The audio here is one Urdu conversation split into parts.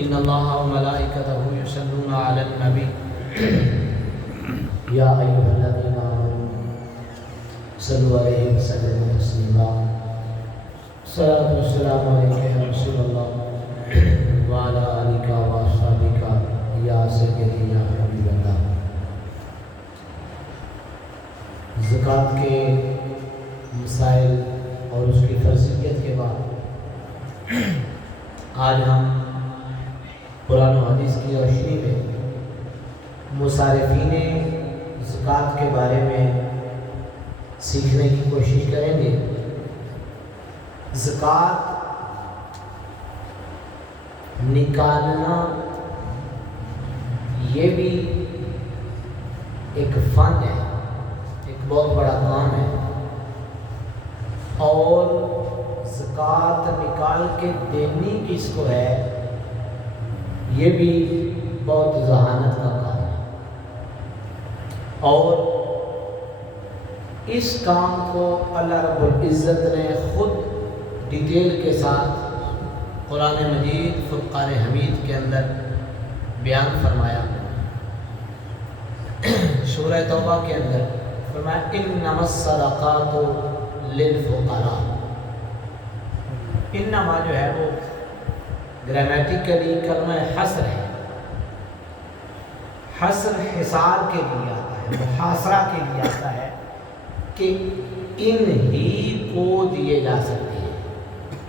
ان اللہ و ملائکتہ یصلون علی النبی یا ایھا الذین آمنوا صلوا علیہ وسلموا تسلیما صلاۃ والسلام علیک یا رسول اللہ وعلی آلک و اصحابک یا سیدی یا حبیب اللہ۔ زکوٰۃ کے مسائل اور اس کی فرضیت کے بعد آج ہم قرآن و حدیث کی روشنی میں مصارفین زکوٰۃ کے بارے میں سیکھنے کی کوشش کریں گے۔ زکوٰۃ نکالنا یہ بھی ایک فن ہے، ایک بہت بڑا کام ہے، اور زکوٰۃ نکال کے دینی کس کو ہے یہ بھی بہت ذہانت کا کام ہے، اور اس کام کو اللہ رب العزت نے خود ڈیٹیل کے ساتھ قرآن مجید فرقان حمید کے اندر بیان فرمایا۔ سورہ توبہ کے اندر فرمایا انما الصدقات للفقراء۔ انما جو ہے وہ گرامیٹیکلی کلمہ حصر ہے، حصر حصار کے لیے آتا ہے، محاصرہ کے لیے آتا ہے کہ ان ہی کو دیے جا سکتے ہیں،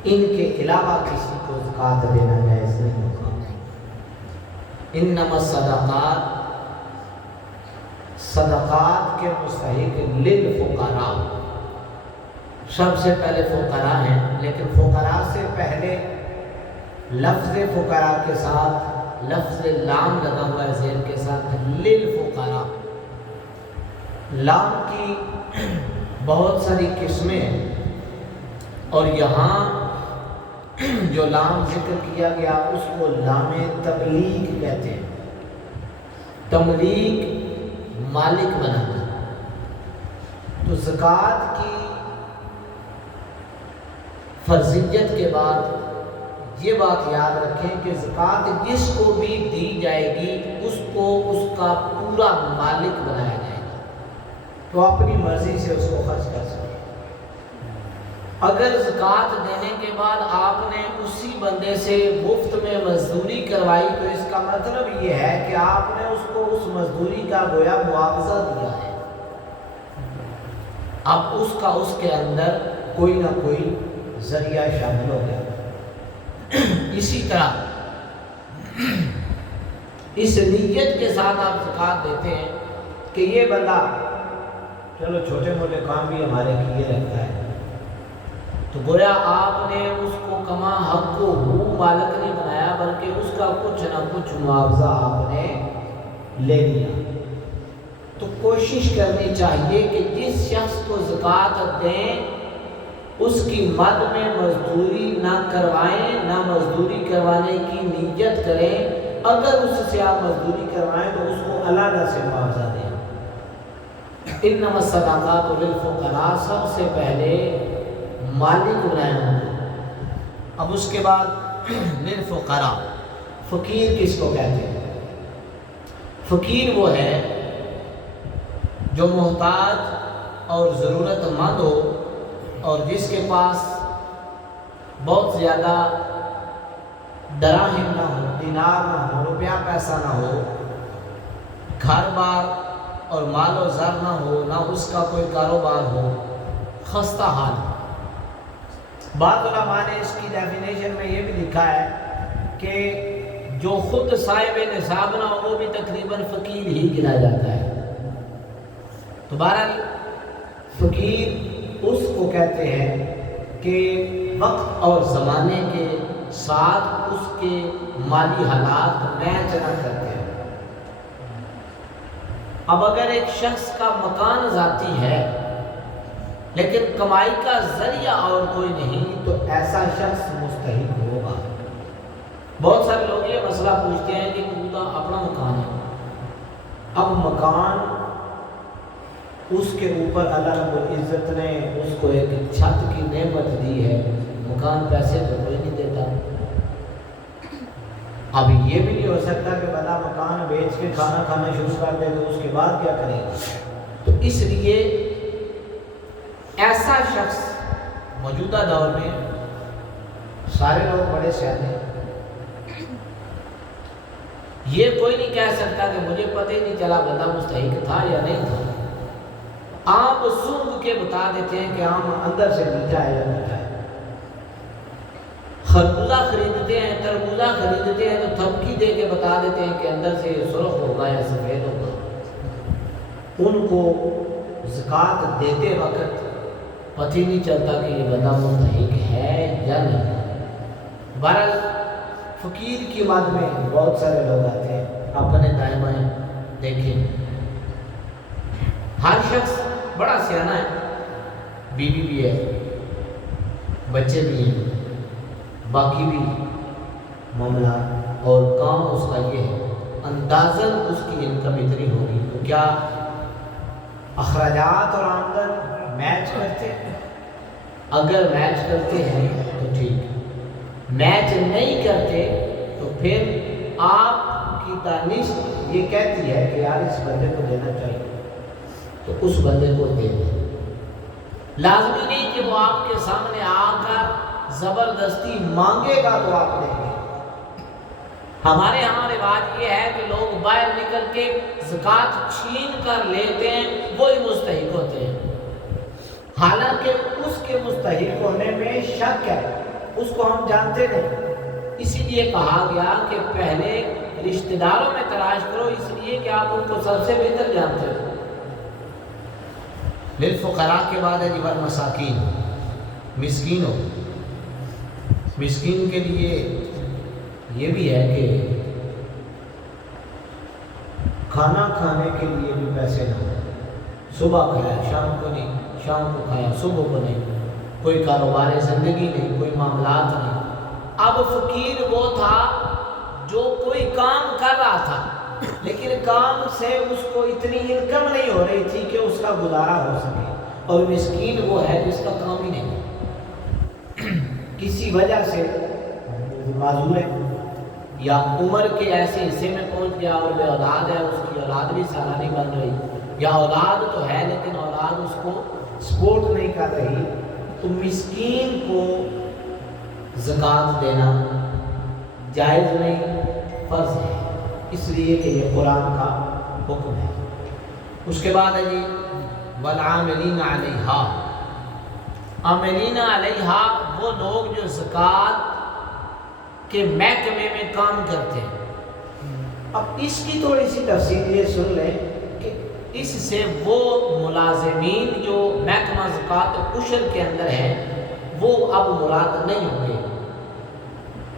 ان کے علاوہ کسی کو زکوٰۃ دینا جائز نہیں ہوگا۔ انما الصدقات، صدقات کے مستحق للفقراء، سب سے پہلے فقراء ہیں، لیکن فقراء سے پہلے لفظ فقراء کے ساتھ لفظ لام لگا ہوا ہے ذیل کے ساتھ، للفقراء۔ لام کی بہت ساری قسمیں ہیں، اور یہاں جو لام ذکر کیا گیا اس کو لام تبلیغ کہتے ہیں۔ تبلیغ مالک بنانا۔ تو زکوٰۃ کی فرضیت کے بعد یہ بات یاد رکھیں کہ زکوٰۃ جس کو بھی دی جائے گی اس کو اس کا پورا مالک بنایا جائے گا، تو اپنی مرضی سے اس کو خرچ کر سکے۔ اگر زکوٰۃ دینے کے بعد آپ نے اسی بندے سے مفت میں مزدوری کروائی تو اس کا مطلب یہ ہے کہ آپ نے اس کو اس مزدوری کا گویا معاوضہ دیا ہے۔ اب اس کا اس کے اندر کوئی نہ کوئی ذریعہ شامل ہو گیا۔ اسی طرح اس نیت کے ساتھ آپ زکوٰۃ دیتے ہیں کہ یہ بندہ چلو چھوٹے موٹے کام بھی ہمارے کیے رہتا ہے، تو گویا آپ نے اس کو کما حق کو ہو مالک نہیں بنایا، بلکہ اس کا کچھ نہ کچھ معاوضہ آپ نے لے لیا۔ تو کوشش کرنی چاہیے کہ جس شخص کو زکوٰۃ دیں اس کی مد میں مزدوری نہ کروائیں، نہ مزدوری کروانے کی نیت کریں۔ اگر اس سے آپ مزدوری کروائیں تو اس کو علیحدہ سے معاوضہ دیں۔ انما الصدقات للفقراء، سب سے پہلے مالک بنایا۔ اب اس کے بعد للفقراء، فقیر کس کو کہتے ہیں؟ فقیر وہ ہے جو محتاج اور ضرورت مند ہو، اور جس کے پاس بہت زیادہ دراہم نہ ہو، دینار نہ ہو، روپیہ پیسہ نہ ہو، گھر بار اور مال و زر نہ ہو، نہ اس کا کوئی کاروبار ہو، خستہ حال۔ بعض علماء نے اس کی ڈیفینیشن میں یہ بھی لکھا ہے کہ جو خود صاحب نصاب نہ ہو وہ بھی تقریباً فقیر ہی گنا جاتا ہے۔ تو بہرحال فقیر اس کو کہتے ہیں کہ وقت اور زمانے کے ساتھ اس کے مالی حالات میچ نہ کرتے ہیں۔ اب اگر ایک شخص کا مکان ذاتی ہے لیکن کمائی کا ذریعہ اور کوئی نہیں تو ایسا شخص مستحق ہوگا۔ بہت سارے لوگ یہ مسئلہ پوچھتے ہیں کہ ان کا اپنا مکان ہے، اب مکان اس کے اوپر اللہ رب العزت نے اس کو ایک چھت کی نعمت دی ہے، مکان پیسے تو کوئی نہیں دیتا، اب یہ بھی نہیں ہو سکتا کہ بندہ مکان بیچ کے کھانا کھانا شروع کر دے تو اس کے بعد کیا کرے گا؟ تو اس لیے ایسا شخص موجودہ دور میں سارے لوگ بڑے سیانے، یہ کوئی نہیں کہہ سکتا کہ مجھے پتہ ہی نہیں چلا بندہ مستحق تھا یا نہیں تھا۔ آپ سونگ کے بتا دیتے ہیں کہ آم اندر سے میٹھا ہے یا میٹھا ہے۔ خربوزہ خریدتے ہیں، تربوزہ خریدتے ہیں تو تھپکی دے کے بتا دیتے ہیں کہ اندر سے سرخ ہوگا یا سفید ہوگا۔ ان کو زکوٰۃ دیتے وقت پتہ ہی نہیں چلتا کہ یہ بندہ مستحق ہے یا نہیں۔ بہرحال فقیر کی مد میں بہت سارے لوگ آتے ہیں، اپنے دائیں بائیں دیکھیں، ہر شخص بڑا سیانہ ہے، بیوی بھی ہے، بچے بھی ہیں، باقی بھی معاملہ اور کام اس کا یہ ہے، اندازاً اس کی انکم اتنی ہوگی تو کیا اخراجات اور آمدن میچ کرتے ہیں؟ اگر میچ کرتے ہیں تو ٹھیک، میچ نہیں کرتے تو پھر آپ کی دانشت یہ کہتی ہے کہ یار اس بندے کو دینا چاہیے تو اس بندے کو دے دیں۔ لازمی نہیں کہ وہ آپ کے سامنے آ کر زبردستی مانگے گا تو آپ دیں گے۔ ہمارے ہاں رواج یہ ہے کہ لوگ باہر نکل کے زکوٰۃ چھین کر لیتے ہیں، وہی مستحق ہوتے ہیں، حالانکہ اس کے مستحق ہونے میں شک ہے، اس کو ہم جانتے نہیں۔ اسی لیے کہا گیا کہ پہلے رشتہ داروں میں تلاش کرو، اس لیے کہ آپ ان کو سب سے بہتر جانتے ہو۔ للفقراء کے بعد ہے والمساکین، مسکین ہو، مسکین کے لیے یہ بھی ہے کہ کھانا کھانے کے لیے بھی پیسے نہ ہو، صبح کھایا شام کو نہیں، شام کو کھایا صبح کو نہیں، کوئی کاروبار زندگی نہیں، کوئی معاملات نہیں۔ اب فقیر وہ تھا جو کوئی کام کر رہا تھا لیکن کام سے اس کو اتنی انکم نہیں ہو رہی تھی کہ اس کا گزارا ہو سکے، اور مسکین وہ ہے جس کا کام ہی نہیں، کسی وجہ سے معذور ہے یا عمر کے ایسے حصے میں پہنچ گیا اور بے اولاد ہے، اس کی اولاد بھی سالہ نہیں بن رہی، یا اولاد تو ہے لیکن اولاد اس کو سپورٹ نہیں کر رہی، تو مسکین کو زکوٰۃ دینا جائز نہیں، فرض ہے، اس لیے کہ یہ قرآن کا حکم ہے۔ اس کے بعد ہے جی والعاملین علیہا، عاملین علیہا وہ لوگ جو زکوٰۃ کے محکمے میں کام کرتے ہیں۔ اب اس کی تھوڑی سی تفصیل یہ سن لیں کہ اس سے وہ ملازمین جو محکمہ زکوٰۃ و عشر کے اندر ہیں وہ اب مراد نہیں ہوں گے،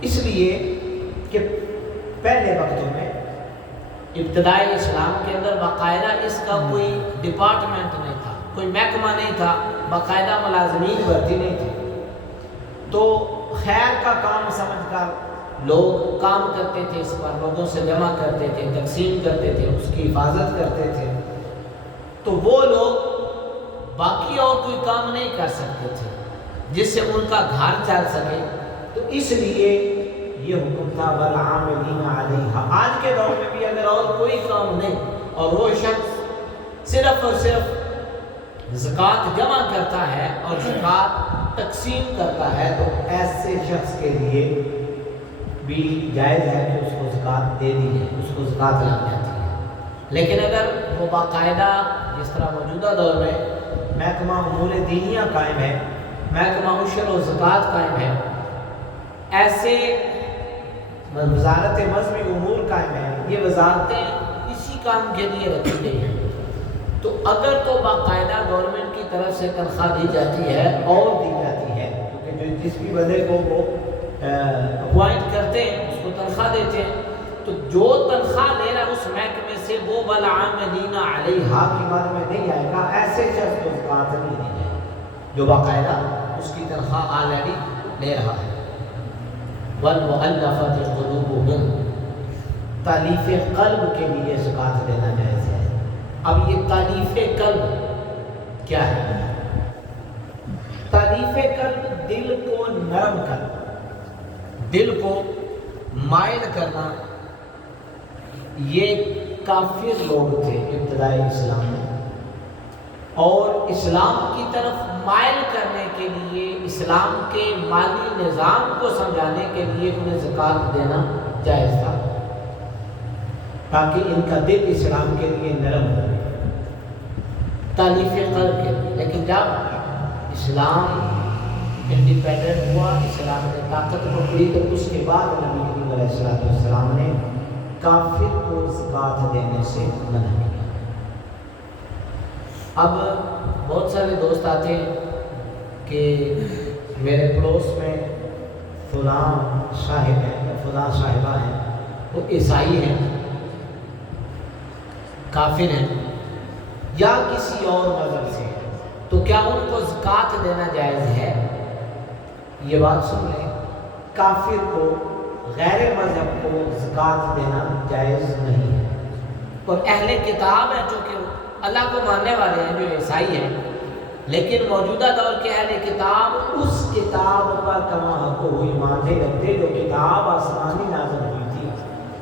اس لیے کہ پہلے وقتوں میں ابتدائی اسلام کے اندر باقاعدہ اس کا کوئی ڈپارٹمنٹ نہیں تھا، کوئی محکمہ نہیں تھا، باقاعدہ ملازمین بھرتی نہیں تھی، تو خیر کا کام سمجھ کر لوگ کام کرتے تھے، اس پر لوگوں سے جمع کرتے تھے، تقسیم کرتے تھے، اس کی حفاظت کرتے تھے، تو وہ لوگ باقی اور کوئی کام نہیں کر سکتے تھے جس سے ان کا گھر چل سکے، تو اس لیے یہ حکم تھا والعاملین علیہا۔ آج کے دور میں بھی اگر اور کوئی کام نہیں اور وہ شخص صرف اور صرف زکوٰۃ جمع کرتا ہے اور زکوٰۃ تقسیم کرتا ہے تو ایسے شخص کے لیے بھی جائز ہے کہ اس کو زکوٰۃ دے دی جائے، اس کو زکوٰۃ لگ جاتی ہے۔ لیکن اگر وہ باقاعدہ جس طرح موجودہ دور میں محکمہ امور دینیہ قائم ہے، محکمہ عشر و زکوٰۃ قائم ہے، ایسے وزارت مذہبی امور قائم ہے، یہ وزارتیں اسی کام کے لیے رکھی گئی ہیں، تو اگر تو باقاعدہ گورنمنٹ کی طرف سے تنخواہ دی جاتی ہے اور دی جاتی ہے، کیونکہ جس بھی بندے کو وہ اپوائنٹ کرتے ہیں اس کو تنخواہ دیتے ہیں، تو جو تنخواہ لے رہا اس محکمے سے وہ والعاملین علیہا کی بات میں نہیں آئے گا، ایسے شخص کو زکوٰۃ نہیں دی جائے گی جو باقاعدہ اس کی تنخواہ آلریڈی لے رہا ہے۔ والمؤلفۃ قلوبہم، تالیف قلب کے لیے زکوٰۃ دینا جائز ہے۔ اب یہ تالیف قلب کیا ہے؟ تالیف قلب دل کو نرم کر، دل کو مائل کرنا، یہ کافر لوگ تھے ابتدائی اسلام میں، اور اسلام کی طرف مائل کرنے کے لیے، اسلام کے مالی نظام کو سمجھانے کے لیے انہیں زکوٰۃ دینا جائز تھا، تاکہ ان کا دل اسلام کے لیے نرم ہو، تالیف قلب کے لیے۔ لیکن جب اسلام انڈیپینڈنٹ ہوا، اسلام نے طاقت پکڑی، تو اس کے بعد نبی کریم علیہ السلام نے کافر کو زکوٰۃ دینے سے منع کیا۔ اب بہت سارے دوست آتے ہیں کہ میرے پڑوس میں فلاں صاحب ہیں یا فلاں صاحبہ ہیں، وہ عیسائی ہیں، کافر ہیں یا کسی اور مذہب سے ہیں، تو کیا ان کو زکوٰۃ دینا جائز ہے؟ یہ بات سن لیں، کافر کو، غیر مذہب کو زکوٰۃ دینا جائز نہیں ہے، اور اہل کتاب ہیں جو کہ اللہ کو ماننے والے ہیں، جو عیسائی ہیں، لیکن موجودہ دور کے اہل کتاب اس کتاب پر کما حق و ایمان نہیں رکھتے جو کتاب آسمانی نازل ہوئی تھی،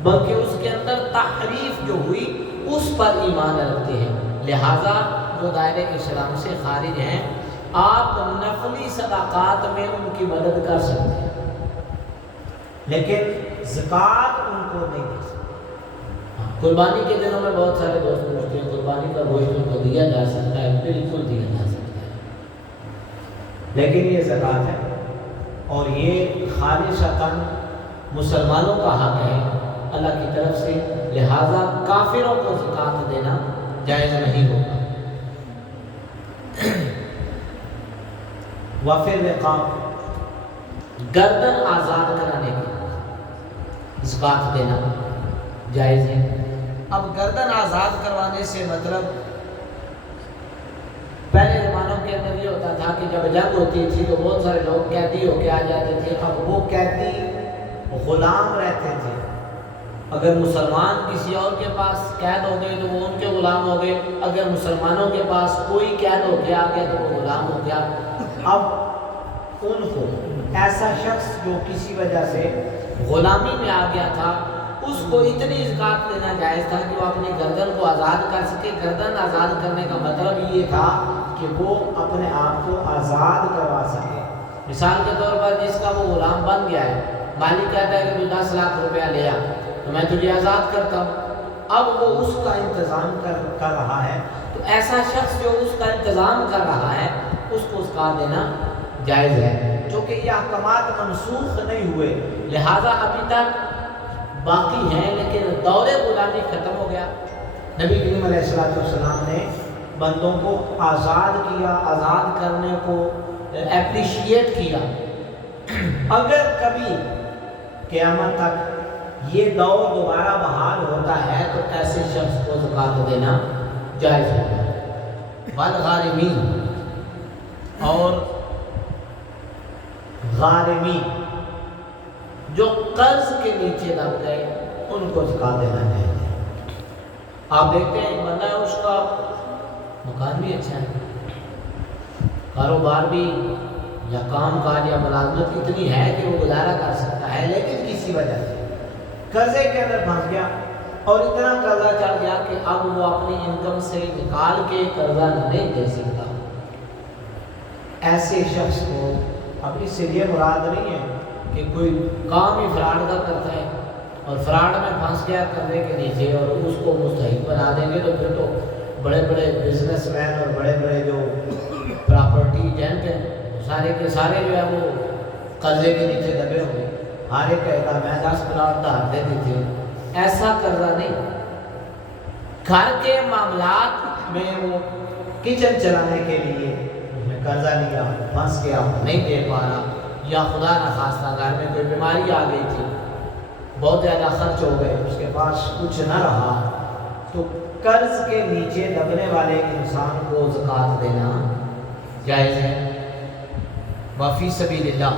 بلکہ اس کے اندر تحریف جو ہوئی اس پر ایمان رکھتے ہیں، لہٰذا وہ دائرے اسلام سے خارج ہیں۔ آپ نفلی صدقات میں ان کی مدد کر سکتے ہیں، لیکن زکوٰۃ ان کو نہیں دے سکتے۔ قربانی کے دنوں میں بہت سارے دوست پوچھتے ہیں قربانی کا گوشت ان کو دیا جا سکتا ہے؟ بالکل دیا جا سکتا ہے، لیکن یہ زکوٰۃ ہے اور یہ خالصتاً مسلمانوں کا حق ہے اللہ کی طرف سے، لہٰذا کافروں کو زکوٰۃ دینا جائز نہیں ہوگا۔ وفر رقاب، گردن آزاد کرانے کے زکوٰۃ دینا جائز ہے۔ اب گردن آزاد کروانے سے مطلب پہلے زمانوں کے اندر یہ ہوتا تھا کہ جب جنگ ہوتی تھی تو بہت سارے لوگ قیدی ہو کے آ جاتے تھے، اب وہ قیدی غلام رہتے تھے، اگر مسلمان کسی اور کے پاس قید ہو گئے تو وہ ان کے غلام ہو گئے، اگر مسلمانوں کے پاس کوئی قید ہو کے آ گیا تو وہ غلام ہو گیا۔ اب ان کو ایسا شخص جو کسی وجہ سے غلامی میں آ گیا تھا، اس کو اتنی زکوٰۃ دینا جائز تھا کہ وہ اپنی گردن کو آزاد کر سکے۔ گردن آزاد کرنے کا مطلب یہ تھا کہ وہ اپنے آپ کو آزاد کروا سکے۔ مثال کے طور پر جس کا وہ غلام بن گیا ہے، مالک کہتا ہے کہ تو 10 لاکھ روپیہ لے آ تو میں تجھے آزاد کرتا ہوں، اب وہ اس کا انتظام کر رہا ہے، تو ایسا شخص جو اس کا انتظام کر رہا ہے اس کو زکوٰۃ دینا جائز ہے، چونکہ یہ احکامات منسوخ نہیں ہوئے، لہٰذا ابھی تک باقی ہیں، لیکن دور غلامی ختم ہو گیا۔ نبی کریم علیہ السلام نے بندوں کو آزاد کیا، آزاد کرنے کو اپریشیٹ کیا۔ اگر کبھی قیامت تک یہ دور دوبارہ بحال ہوتا ہے تو ایسے شخص کو زکوٰۃ دینا جائز ہوگا۔ والغارمین، اور غارمین جو قرض کے نیچے دب گئے ان کو زکوٰۃ دینا چاہیے۔ آپ دیکھتے ہیں بندہ ہے، اس کا مکان بھی اچھا ہے، کاروبار بھی یا کام کاج یا ملازمت اتنی ہے کہ وہ گزارا کر سکتا ہے، لیکن کسی وجہ سے قرضے کے اندر پھنس گیا اور اتنا قرضہ چڑھ گیا کہ اب وہ اپنی انکم سے نکال کے قرضہ نہیں دے سکتا۔ ایسے شخص کو، اب اس سے یہ مراد نہیں ہے کہ کوئی کام ہی فراڈ کا کرتا ہے اور فراڈ میں پھنس گیا قرضے کے نیچے اور اس کو مستحق بنا دیں گے، تو پھر تو بڑے بڑے بزنس مین اور بڑے بڑے جو پراپرٹی ایجنٹ ہیں سارے کے سارے جو ہے وہ قرضے کے نیچے دبے ہوئے، ہر ایک کہے گا میں 10 پلاٹ دھار دے دیتے۔ ایسا قرضہ نہیں، گھر کے معاملات میں وہ کچن چلانے کے لیے قرضہ لیا، پھنس گیا، نہیں دے پا رہا، یا خدا نخواستہ گھر میں کوئی بیماری آ گئی تھی، بہت زیادہ خرچ ہو گئے، اس کے پاس کچھ نہ رہا، تو قرض کے نیچے دبنے والے انسان کو زکوٰۃ دینا جائز ہے۔ وفی سبیل اللہ،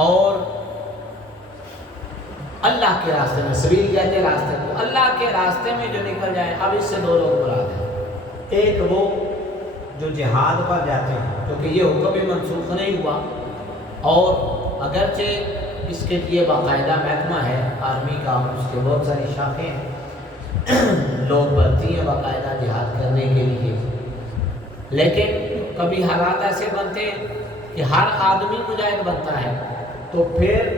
اور اللہ کے راستے میں، سبیل کہتے ہیں راستے کو، اللہ کے راستے میں جو نکل جائے۔ اب اس سے 2 لوگ مراد ہیں، ایک وہ جو جہاد پر جاتے ہیں کیونکہ یہ حکم بھی منسوخ نہیں ہوا، اور اگرچہ اس کے لیے باقاعدہ محکمہ ہے آرمی کا، اس کے بہت ساری شاخیں ہیں، لوگ بھرتی ہیں باقاعدہ جہاد کرنے کے لیے، لیکن کبھی حالات ایسے بنتے ہیں کہ ہر آدمی مجاہد بنتا ہے، تو پھر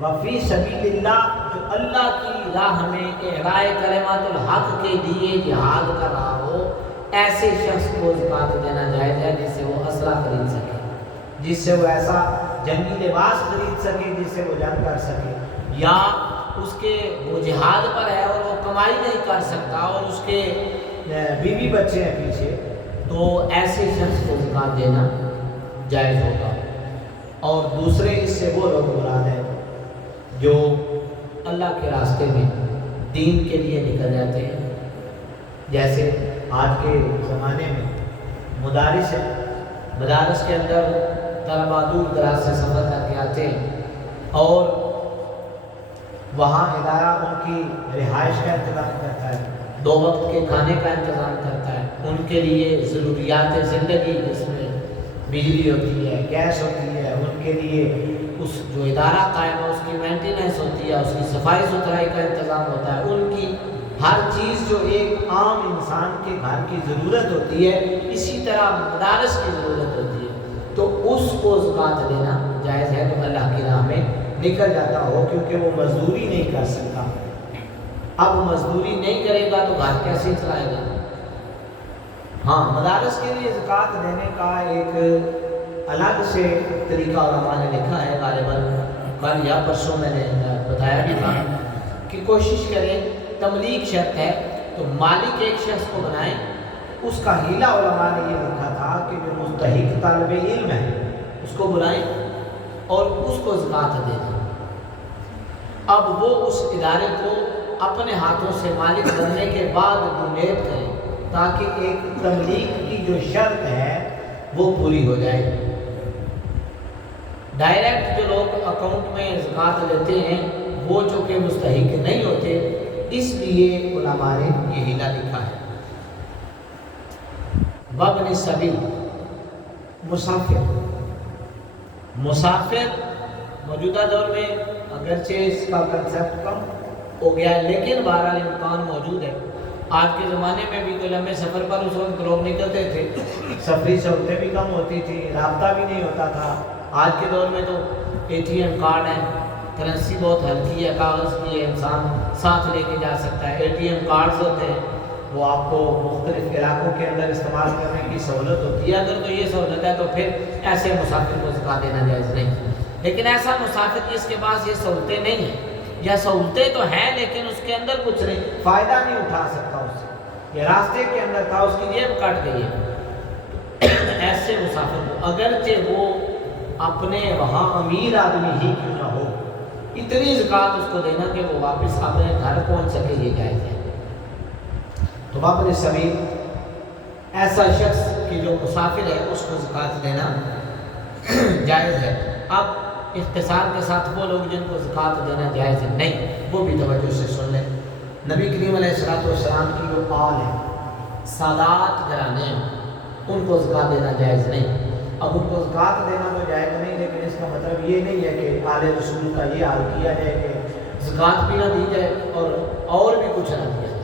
وفی سبیل اللہ جو اللہ کی راہ میں اعلاء کلمات الحق کے لیے جہاد کر رہا ہو، ایسے شخص کو زکوٰۃ دینا جائز ہے جس سے وہ اسلحہ خرید سکے، جس سے وہ ایسا جنگی لباس خرید سکے جس سے وہ جنگ کر سکے، یا اس کے وہ جہاد پر ہے اور وہ کمائی نہیں کر سکتا اور اس کے بیوی بچے ہیں پیچھے، تو ایسے شخص کو زکوٰۃ دینا جائز ہوگا۔ اور دوسرے اس سے وہ لوگ مراد ہیں جو اللہ کے راستے میں دین کے لیے نکل جاتے ہیں، جیسے آج کے زمانے میں مدارس ہیں، مدارس کے اندر طلباء دور دراز سے سفر کر کے آتے ہیں اور وہاں ادارہ ان کی رہائش کا انتظام کرتا ہے، 2 وقت کے کھانے کا انتظام کرتا ہے، ان کے لیے ضروریات زندگی جس میں بجلی ہوتی ہے، گیس ہوتی ہے، ان کے لیے اس جو ادارہ قائم ہے اس کی مینٹیننس ہوتی ہے، اس کی صفائی ستھرائی کا انتظام ہوتا ہے، ان کی ہر چیز جو ایک عام انسان کے گھر کی ضرورت ہوتی ہے اسی طرح مدارس کی ضرورت ہوتی ہے، تو اس کو زکوٰۃ دینا جائز ہے جو اللہ کی راہ میں نکل جاتا ہو، کیونکہ وہ مزدوری نہیں کر سکتا۔ اب مزدوری نہیں کرے گا تو گھر کیسے چلائے گا؟ ہاں، مدارس کے لیے زکوٰۃ دینے کا ایک الگ سے طریقہ علماء نے لکھا ہے، غالباً کل یا پرسوں میں نے بتایا بھی تھا کہ کوشش کریں، تملیک شرط ہے تو مالک ایک شخص کو بنائیں، اس کا حیلہ علماء نے یہ لکھا تھا کہ جو مستحق طالب علم ہے اس کو بلائیں اور اس کو زکوٰۃ دے دیں۔ اب وہ اس ادارے کو اپنے ہاتھوں سے مالک بننے کے بعد ڈونیٹ کریں تاکہ ایک تملیک کی جو شرط ہے وہ پوری ہو جائے۔ ڈائریکٹ جو لوگ اکاؤنٹ میں زکوٰۃ لیتے ہیں وہ جو کہ مستحق نہیں ہوتے، اس لیے علماء نے یہ حیلہ لکھا ہے۔ وابن السبیل، مسافر موجودہ دور میں اگرچہ اس کا کنسیپٹ کم ہو گیا ہے لیکن بہرحال امکان موجود ہے۔ آج کے زمانے میں بھی کوئی لمبے سفر پر اس وقت لوگ نکلتے تھے، سفری سہولتیں بھی کم ہوتی تھی، رابطہ بھی نہیں ہوتا تھا۔ آج کے دور میں تو ATM کارڈ ہیں، کرنسی بہت ہلکی ہے، کاغذ کی ہے، انسان ساتھ لے کے جا سکتا ہے۔ ATM کارڈز ہوتے ہیں، وہ آپ کو مختلف علاقوں کے اندر استعمال کرنے کی سہولت ہوتی ہے۔ اگر تو یہ سہولت ہے تو پھر ایسے مسافر کو زکوٰۃ دینا جائز نہیں، لیکن ایسا مسافر جس کے پاس یہ سہولتیں نہیں ہیں یا سہولتیں تو ہیں لیکن اس کے اندر کچھ نہیں، فائدہ نہیں اٹھا سکتا اس سے، یہ راستے کے اندر تھا، اس کی جیب کٹ گئی ہے، ایسے مسافر کو اگرچہ وہ اپنے وہاں امیر آدمی ہی کیوں نہ ہو، اتنی زکوٰۃ اس کو دینا کہ وہ واپس اپنے گھر پہنچ سکے، یہ جائز ہے۔ تو وابن السبیل، ایسا شخص کہ جو مسافر ہے اس کو زکوٰۃ دینا جائز ہے۔ اب اختصار کے ساتھ وہ لوگ جن کو زکوٰۃ دینا جائز نہیں، وہ بھی توجہ سے سن لیں۔ نبی کریم علیہ السلام کی جو آل ہے، سادات گھرانے ہیں، ان کو زکوٰۃ دینا جائز نہیں۔ اب ان کو زکوٰۃ دینا تو جائز نہیں، لیکن اس کا مطلب یہ نہیں ہے کہ آل رسول کا یہ حال کیا جائے کہ زکوٰۃ بھی نہ دی جائے اور بھی کچھ نہ دیا جائے۔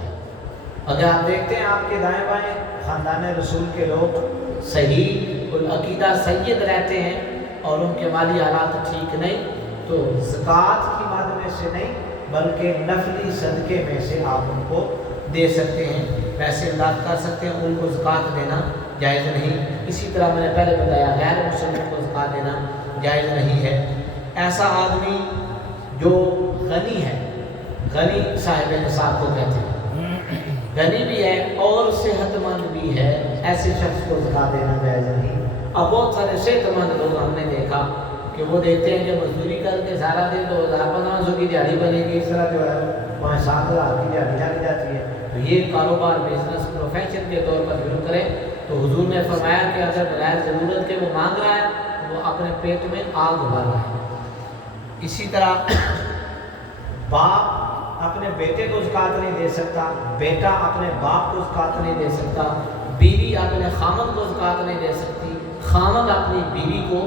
اگر آپ دیکھتے ہیں آپ کے دائیں بائیں خاندان رسول کے لوگ صحیح العقیدہ سید رہتے ہیں اور ان کے مالی حالات ٹھیک نہیں، تو زکوٰۃ کی مد میں سے نہیں بلکہ نفلی صدقے میں سے آپ ان کو دے سکتے ہیں، پیسے امداد کر سکتے ہیں، ان کو زکوٰۃ دینا جائز نہیں۔ اسی طرح میں نے پہلے بتایا غیر مسلم کو زکوٰۃ دینا جائز نہیں ہے۔ ایسا آدمی جو غنی ہے، غنی صاحب نصاب کو کہتے ہیں، غنی بھی ہے اور صحت مند بھی ہے، ایسے شخص کو زکوٰۃ دینا جائز نہیں۔ اب بہت سارے صحت مند لوگ ہم نے دیکھا کہ وہ دیکھتے ہیں کہ مزدوری کر کے سارا دن 2000-1500 کی دیہڑی بنے گی، اس طرح جو ہے 5-7 ہزار کی دیہڑی لگ جاتی ہے، تو یہ کاروبار بزنس پروفیشن کے طور پر شروع کریں۔ تو حضور نے فرمایا کہ اگر بغیر ضرورت کے وہ مانگ رہا ہے تو وہ اپنے پیٹ میں آگ بھر رہا ہے۔ اسی طرح باپ اپنے بیٹے کو زکوٰۃ نہیں دے سکتا، بیٹا اپنے باپ کو زکوٰۃ نہیں دے سکتا، بیوی اپنے خامد کو زکوٰۃ نہیں دے سکتی، خامد اپنی بیوی کو